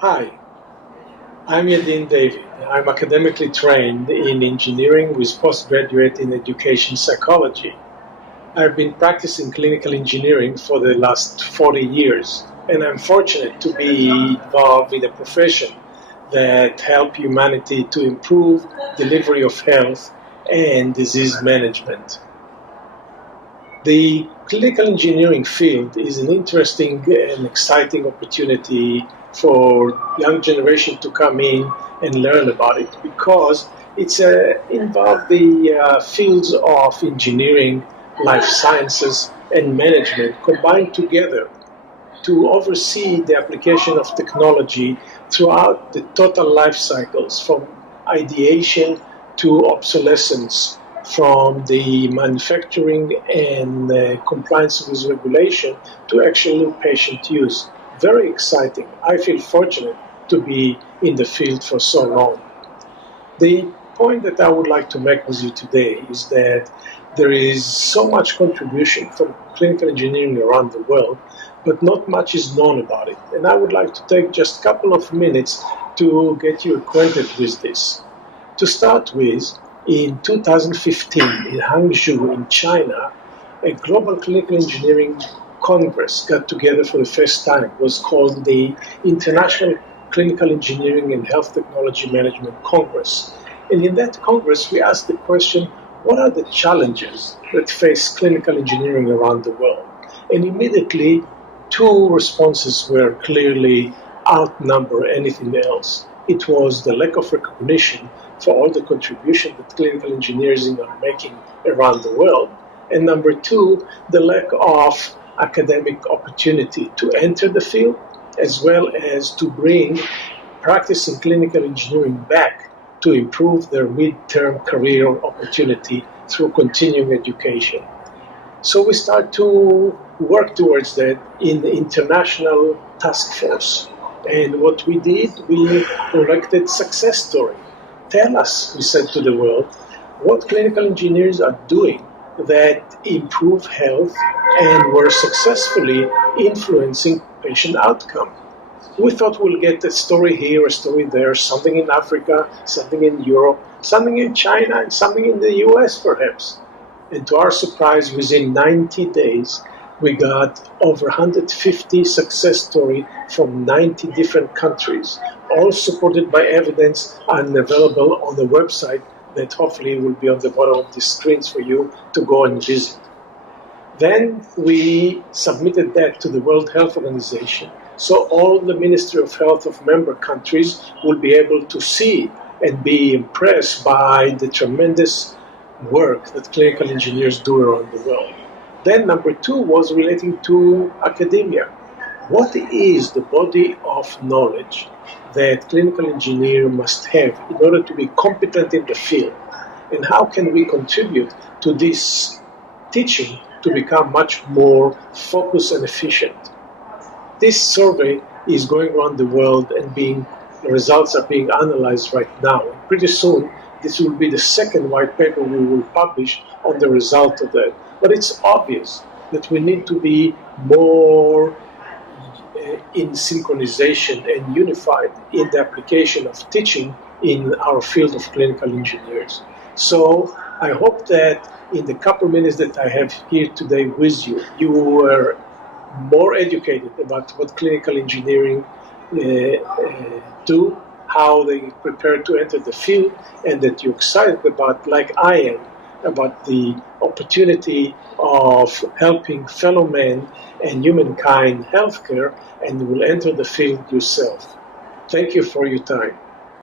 Hi, I'm Yadin David. I'm academically trained in engineering with postgraduate in education psychology. I've been practicing clinical engineering for the last 40 years, and I'm fortunate to be involved in a profession that helps humanity to improve delivery of health and disease management. The clinical engineering field is an interesting and exciting opportunity for young generation to come in and learn about it because it's involved the fields of engineering, life sciences, and management combined together to oversee the application of technology throughout the total life cycles from ideation to obsolescence, from the manufacturing and compliance with regulation to actual patient use. Very exciting. I feel fortunate to be in the field for so long. The point that I would like to make with you today is that there is so much contribution from clinical engineering around the world, but not much is known about it. And I would like to take just a couple of minutes to get you acquainted with this. To start with, in 2015 in Hangzhou in China, a global clinical engineering congress got together for the first time. It was called the International Clinical Engineering and Health Technology Management Congress. And in that congress, we asked the question, what are the challenges that face clinical engineering around the world? And immediately, two responses were clearly outnumber anything else. It was the lack of recognition for all the contribution that clinical engineers are making around the world. And number two, the lack of academic opportunity to enter the field, as well as to bring practice in clinical engineering back to improve their mid-term career opportunity through continuing education. So we start to work towards that in the international task force. And what we did, we collected success story. Tell us, we said to the world, what clinical engineers are doing that improve health and were successfully influencing patient outcome. We thought we'll get a story here, a story there, something in Africa, something in Europe, something in China, and something in the US perhaps. And to our surprise, within 90 days, we got over 150 success stories from 90 different countries, all supported by evidence and available on the website that hopefully will be on the bottom of the screens for you to go and visit. Then we submitted that to the World Health Organization, so all the Ministry of Health of member countries will be able to see and be impressed by the tremendous work that clinical engineers do around the world. Then number two was relating to academia. What is the body of knowledge that clinical engineer must have in order to be competent in the field? And how can we contribute to this teaching to become much more focused and efficient? This survey is going around the world and the results are being analyzed right now. And pretty soon, this will be the second white paper we will publish on the result of that. But it's obvious that we need to be more in synchronization and unified in the application of teaching in our field of clinical engineers. So I hope that in the couple minutes that I have here today with you, you were more educated about what clinical engineering do, how they prepare to enter the field, and that you're excited about, like I am, about the opportunity of helping fellow men and humankind healthcare, and will enter the field yourself. Thank you for your time.